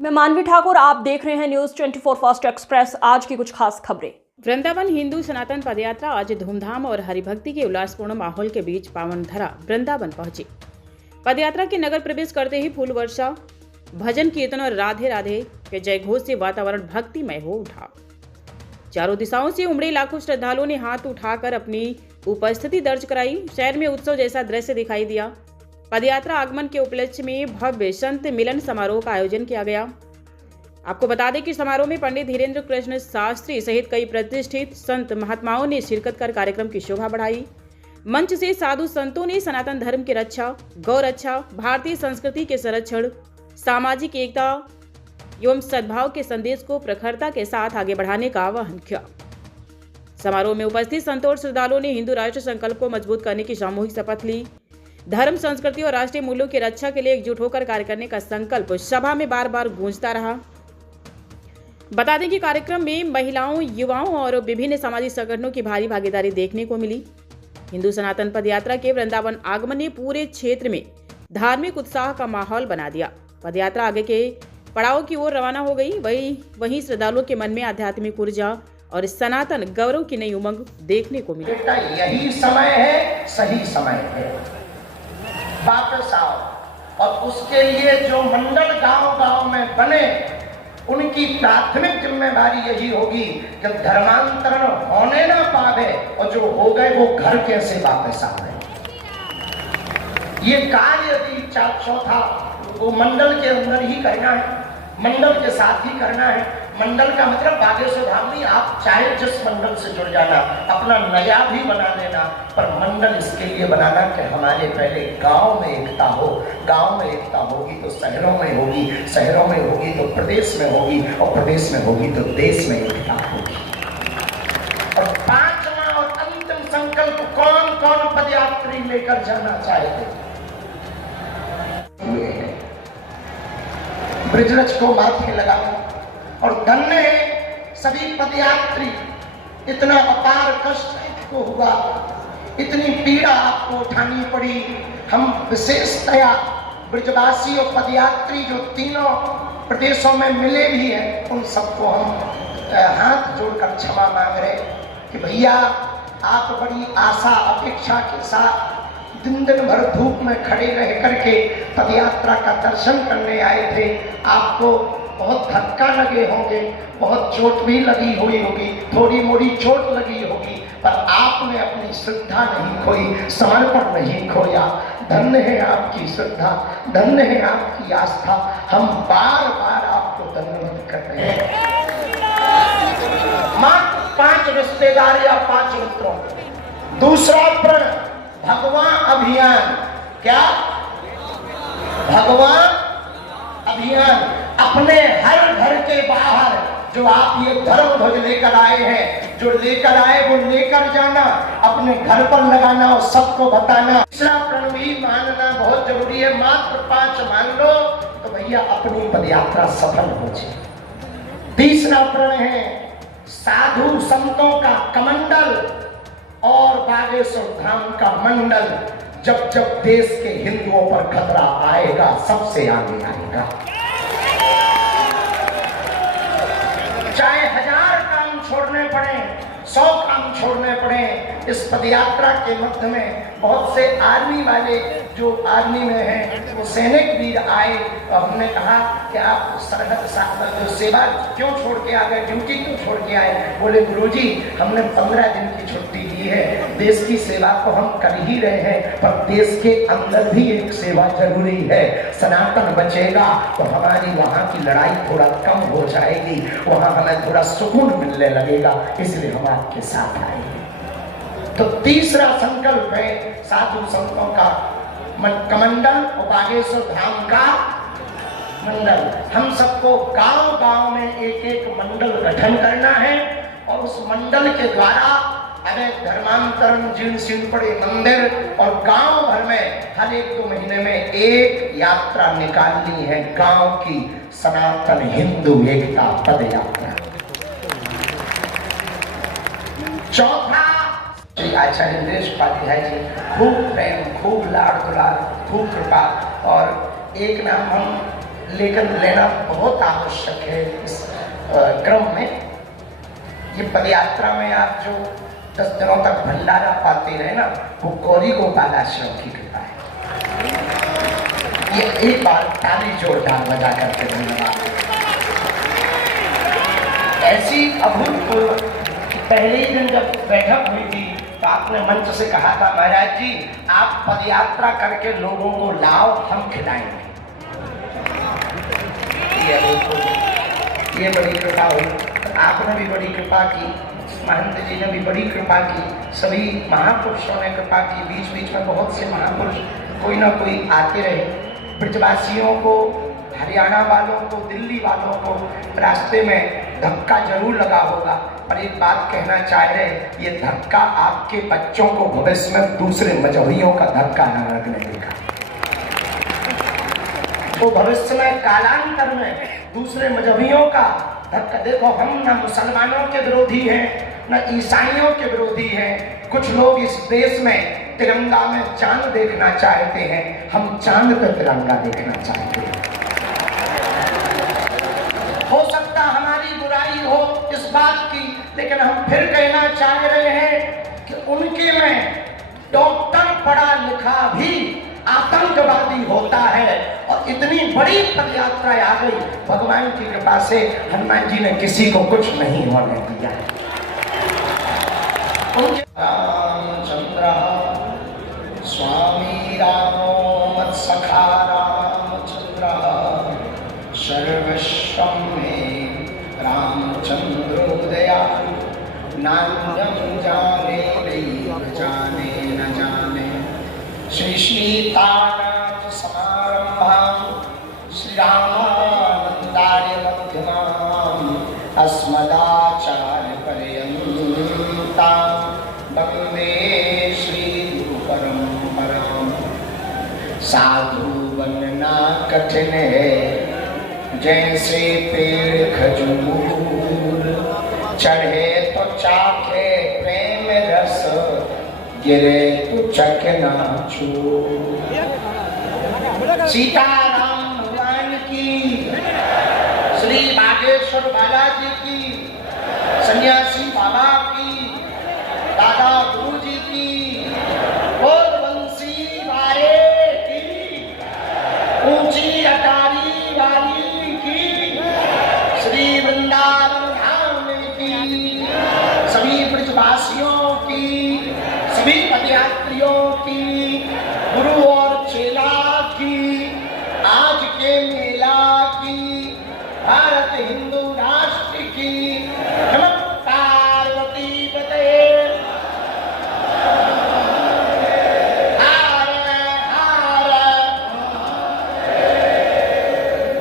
मैं मानवी ठाकुर, आप देख रहे हैं न्यूज 24 फास्ट एक्सप्रेस। आज की कुछ खास खबरें। वृंदावन हिंदू सनातन पदयात्रा आज धूमधाम और हरिभक्ति के उल्लासपूर्ण माहौल के बीच पावन धरा वृंदावन पहुंची। पदयात्रा के नगर प्रवेश करते ही फूल वर्षा, भजन कीर्तन और राधे राधे के जयघोष से वातावरण भक्तिमय हो उठा। चारों दिशाओं से उमड़े लाखों श्रद्धालुओं ने हाथ उठाकर अपनी उपस्थिति दर्ज कराई। शहर में उत्सव जैसा दृश्य दिखाई दिया। पदयात्रा आगमन के उपलक्ष्य में भव्य संत मिलन समारोह का आयोजन किया गया। आपको बता दें कि समारोह में पंडित धीरेन्द्र कृष्ण शास्त्री सहित कई प्रतिष्ठित संत महात्माओं ने शिरकत कर कार्यक्रम की शोभा बढ़ाई। मंच से साधु संतों ने सनातन धर्म की रक्षा, गौ रक्षा, भारतीय संस्कृति के संरक्षण, सामाजिक एकता एवं सद्भाव के संदेश को प्रखरता के साथ आगे बढ़ाने का आह्वान किया। समारोह में उपस्थित संतों और श्रद्धालुओं ने हिंदू राष्ट्र संकल्प को मजबूत करने की सामूहिक शपथ ली। धर्म, संस्कृति और राष्ट्रीय मूल्यों की रक्षा के लिए एकजुट होकर कार्य करने का संकल्प सभा में बार बार गूंजता रहा। बता दें कि कार्यक्रम में महिलाओं, युवाओं और विभिन्न सामाजिक संगठनों की भारी भागीदारी देखने को मिली। हिंदू सनातन पदयात्रा के वृंदावन आगमन ने पूरे क्षेत्र में धार्मिक उत्साह का माहौल बना दिया। पदयात्रा आगे के पड़ाव की ओर रवाना हो गई। वहीं श्रद्धालुओं के मन में आध्यात्मिक ऊर्जा और सनातन गौरव की नई उमंग देखने को मिली। यही समय है, सही समय है, वापस आओ। और उसके लिए जो मंडल गांव-गांव में बने, उनकी प्राथमिक जिम्मेदारी यही होगी कि धर्मांतरण होने ना पावे और जो हो गए वो घर कैसे वापस आ गए। ये कार्य यदि चौथा वो मंडल के अंदर ही करना है, मंडल के साथ ही करना है। मंडल का मतलब बागेश्वर धाम नहीं, आप चाहे जिस मंडल से जुड़ जाना, अपना नया भी बना लेना, पर मंडल इसके लिए बनाना कि हमारे पहले गांव में एकता हो। गांव में एकता होगी तो शहरों में होगी, शहरों में होगी तो प्रदेश में होगी, और प्रदेश में होगी तो देश में एकता होगी। और पांचवा और अंतिम संकल्प कौन कौन पदयात्री लेकर जाना चाहते? ब्रिजरज को माथे लगाओ। और धन्य है सभी पदयात्री, इतना अपार कष्ट आपको हुआ, इतनी पीड़ा आपको उठानी पड़ी। हम विशेषतया ब्रजवासी और पदयात्री जो तीनों प्रदेशों में मिले भी हैं, उन सबको हम हाथ जोड़कर क्षमा मांग रहे कि भैया आप बड़ी आशा अपेक्षा के साथ दिन दिन भर धूप में खड़े रह करके पदयात्रा का दर्शन करने आए थे। आपको बहुत धक्का लगे होंगे, बहुत चोट भी लगी हुई होगी, थोड़ी मोड़ी चोट लगी होगी, पर आपने अपनी श्रद्धा नहीं खोई, समर्पण नहीं खोया। धन्य है आपकी श्रद्धा, धन्य है आपकी आस्था। हम बार बार आपको धन्यवाद कर रहे हैं। मात्र 5 रिश्तेदार या 5 मित्रों। दूसरा प्रण भगवान अभियान। क्या? भगवान अभियान। अपने हर घर के बाहर जो आप ये धर्म ध्वज लेकर आए हैं, जो लेकर आए वो लेकर जाना, अपने घर पर लगाना और सबको बताना। तीसरा प्रण भी मानना बहुत जरूरी है। मात्र 5 मान लो तो भैया अपनी पदयात्रा सफल हो जाए। तीसरा प्रण है साधु संतों का कमंडल और बागेश्वर धाम का मंडल। जब जब देश के हिंदुओं पर खतरा आएगा, सबसे आगे आएगा। चाहे 1000 काम छोड़ने पड़े, 100 काम छोड़ने पड़े, इस पदयात्रा के मध्य में बहुत से आर्मी वाले जो आर्मी में हैं, वो सैनिक वीर आए और हमने कहा कि आप जो सेवा क्यों छोड़ के आ गए, ड्यूटी क्यों छोड़ के आए? बोले गुरुजी हमने 15 दिन की छुट्टी ली है, देश की सेवा को हम कर ही रहे हैं, पर देश के अंदर भी एक सेवा जरूरी है। सनातन बचेगा तो हमारी वहाँ की लड़ाई थोड़ा कम हो जाएगी, वहाँ हमें थोड़ा सुकून मिलने लगेगा, इसलिए हम आपके साथ आएंगे। तो तीसरा संकल्प है साधु संतों का कमंडल और बागेश्वर धाम का मंडल। हम सबको गांव-गांव में एक मंडल गठन करना है और उस मंडल के द्वारा अनेक धर्मांतरण, जीर्ण शीर्ण पड़े मंदिर और गांव भर में हर 1-2 महीने में एक यात्रा निकालनी है, गांव की सनातन हिंदू एकता पद यात्रा। चौथा श्री आचार्य इंद्रेश उपाध्याय जी, खूब प्रेम, खूब लाड़ दुलार, खूब कृपा। और एक नाम हम लेकिन लेना बहुत आवश्यक है इस क्रम में। ये पदयात्रा में आप जो 10 दिनों तक भंडारा पाते रहे ना, वो गौरी गोपाल आश्रम की कृपा है। ये एक बार ताली जोरदार बजा करके धन्यवाद। ऐसी अभूतपूर्व, पहले ही दिन जब बैठक हुई थी तो आपने मंच से कहा था, महाराज जी आप पदयात्रा करके लोगों को लाओ, हम खिलाएंगे। ये बड़ी कृपा हुई। आपने भी बड़ी कृपा की, महंत जी ने भी बड़ी कृपा की, सभी महापुरुषों ने कृपा की। बीच बीच में बहुत से महापुरुष कोई ना कोई आते रहे। ब्रजवासियों को, हरियाणा वालों को, दिल्ली वालों को रास्ते में धक्का जरूर लगा होगा, पर एक बात कहना चाह रहे, ये धक्का आपके बच्चों को भविष्य में दूसरे मजहबियों का धक्का न लगने देगा। तो भविष्य में कालांतर में दूसरे मजहबियों का धक्का। देखो, हम न मुसलमानों के विरोधी हैं, न ईसाइयों के विरोधी हैं। कुछ लोग इस देश में तिरंगा में चांद देखना चाहते हैं, हम चांद पे तिरंगा देखना चाहते हैं। हो सकता हमारी बुराई हो इस बात की, लेकिन हम फिर कहना चाह रहे हैं कि उनके में डॉक्टर पढ़ा लिखा भी आतंकवादी होता है। और इतनी बड़ी पदयात्रा आ गई, भगवान की कृपा से हनुमान जी ने किसी को कुछ नहीं होने दिया। रामचंद्र स्वामी रामो मत्सखा रामचंद्र सर्वस्वं मे रामचंद्रोदया नान्यं जाने नैव जाने न जाने। श्री सीतानाथ समारंभां श्री रामानंदार्य मध्यमाम् अस्मदाचार्य पर्यन्तां वन्दे श्री गुरु परंपराम्। साधु बनना कठिन है, जैसे पेड़ खजूर, चढ़े तो चाखे प्रेम रस, गिरे तो चकना चूर। सीताराम भगवान की, श्री बागेश्वर बालाजी की, सन्यासी बाबा की, दादा गुरु जी की, और बंसी वाले की, ऊंची अटारी वाली की, श्री वृंदावन धाम की, सभी ब्रजवासियों की, सभी पदयात्रियों की, गुरु और चेला की, आज के मेला की, भारत हिंदू राष्ट्र की। नमः पार्वती पते।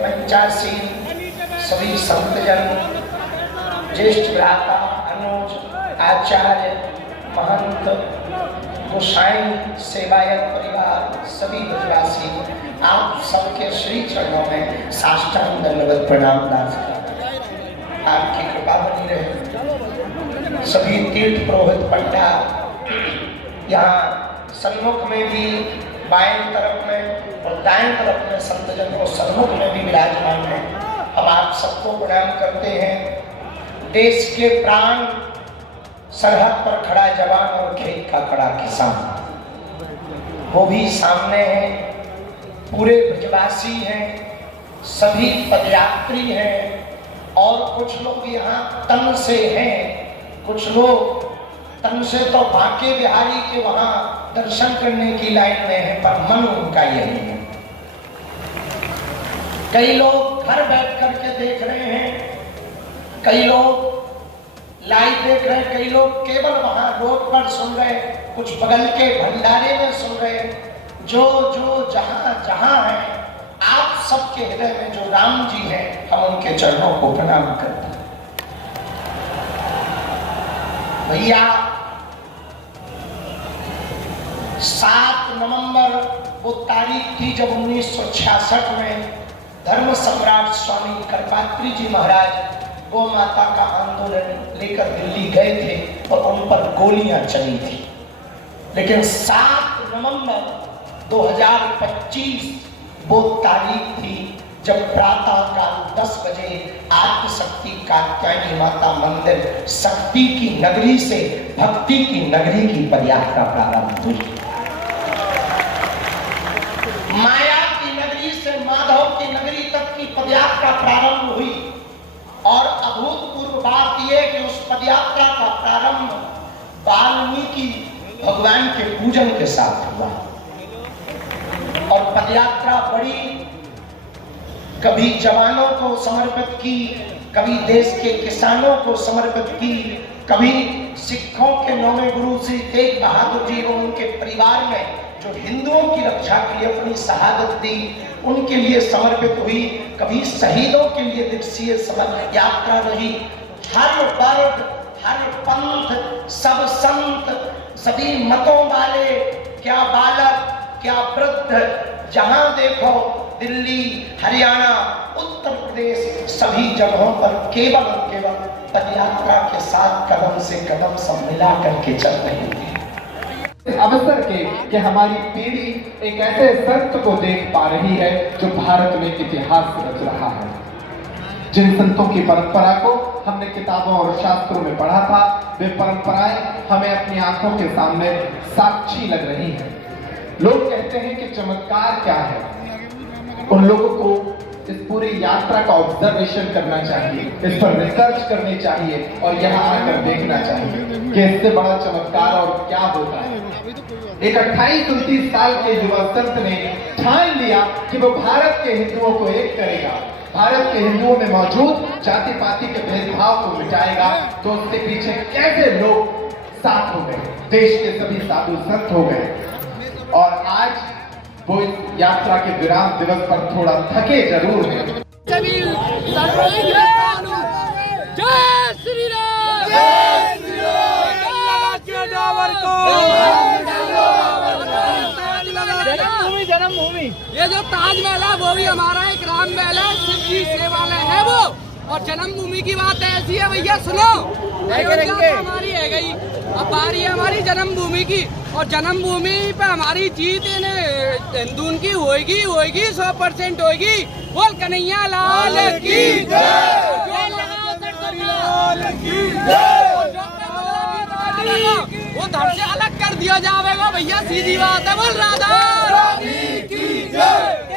पंचासी सभी संतजन, ज्येष्ठ भ्राता, अनुज, आचार्य, महंत, गोसाई, सेवायत परिवार, सभी ब्रजवासी, आप सबके श्री चरणों में साष्टांग दंडवत प्रणाम दास। आपकी कृपा बनी रहे। सभी तीर्थ पुरोहित पंडा यहाँ सन्मुख में भी, बाएं तरफ में और दाएं तरफ में संतजन को सन्मुख में भी विराजमान है। हम आप सबको प्रणाम करते हैं। देश के प्राण, सरहद पर खड़ा जवान और खेत का खड़ा किसान, वो भी सामने हैं। पूरे ब्रजवासी हैं, सभी पदयात्री हैं, और कुछ लोग यहाँ तन से हैं। कुछ लोग तन से तो बांके बिहारी के वहाँ दर्शन करने की लाइन में है, पर मन उनका यही है। कई लोग घर बैठ करके देख रहे हैं, कई लोग लाइव देख रहे हैं, कई लोग केवल वहां रोड पर सुन रहे, कुछ बगल के भंडारे में सुन रहे। जो जो जहां जहां है, आप सबके हृदय में जो राम जी हैं, हम उनके चरणों को प्रणाम करते हैं। भैया 7 नवंबर वो तारीख थी जब 1966 में धर्म सम्राट स्वामी करपात्री जी महाराज गौ माता का आंदोलन लेकर दिल्ली गए थे और उन पर गोलियां चली थी। लेकिन 7 नवंबर 2025 वो तारीख थी जब प्रातः काल 10 बजे आदिशक्ति कात्यायनी माता मंदिर शक्ति की नगरी से भक्ति की नगरी की पदयात्रा प्रारंभ हुई। माया की नगरी से माधव की नगरी तक की पदयात्रा प्रारंभ हुई और अभूतपूर्व बात यह कि उस पदयात्रा का प्रारंभ वाल्मीकि भगवान के पूजन के साथ हुआ और पदयात्रा बड़ी, कभी जवानों को समर्पित की, कभी देश के किसानों को समर्पित की, कभी सिखों के 9वें गुरु श्री तेग बहादुर जी और उनके परिवार में जो हिंदुओं की रक्षा के लिए अपनी शहादत दी उनके लिए समर्पित हुई, कभी शहीदों के लिए दिवसीय यात्रा रही। हर वर्ग, हर पंथ, सब संत, सभी मतों वाले, क्या बालक क्या वृद्ध, जहां देखो दिल्ली, हरियाणा, उत्तर प्रदेश, सभी जगहों पर केवल और केवल पदयात्रा के साथ कदम से कदम सब मिला करके चल रहे हैं। अवसर के कि हमारी पीढ़ी एक ऐसे संत को देख पा रही है जो भारत में इतिहास रच रहा है। जिन संतों की परंपरा को हमने किताबों और शास्त्रों में पढ़ा था, वे परंपराएं हमें अपनी आंखों के सामने साक्षी लग रही हैं। लोग कहते हैं कि चमत्कार क्या है। उन लोगों को इस पूरी यात्रा का ऑब्जर्वेशन करना चाहिए, इस पर रिसर्च करनी चाहिए और यहाँ आकर देखना चाहिए कि इससे बड़ा चमत्कार और क्या होता है। एक 28-29 साल के युवा संत ने ठान लिया कि वो भारत के हिंदुओं को एक करेगा, भारत के हिंदुओं में मौजूद जाति पाति के भेदभाव को मिटाएगा। तो उसके पीछे कैसे लोग साथ हो गए, देश के सभी साधु संत हो गए और आज वो इस यात्रा के विराम दिवस पर थोड़ा थके जरूर हैं। जय श्री राम, जय श्री राम। जन्मभूमि, ये जो ताजमहल है वो भी हमारा एक राममहल है, शिव जी सेवालय है वो। और जन्मभूमि की बात ऐसी है भैया, सुनो, अयोध्या हमारी है गई, अब बारी है हमारी जन्मभूमि की। और जन्मभूमि पे हमारी जीत हिंदू की होगी 100% होगी। बोल कन्हैया लाल की जय, वो धड़ से अलग कर दिया जाएगा भैया, सीधी बात है। बोल राधा रानी की जय।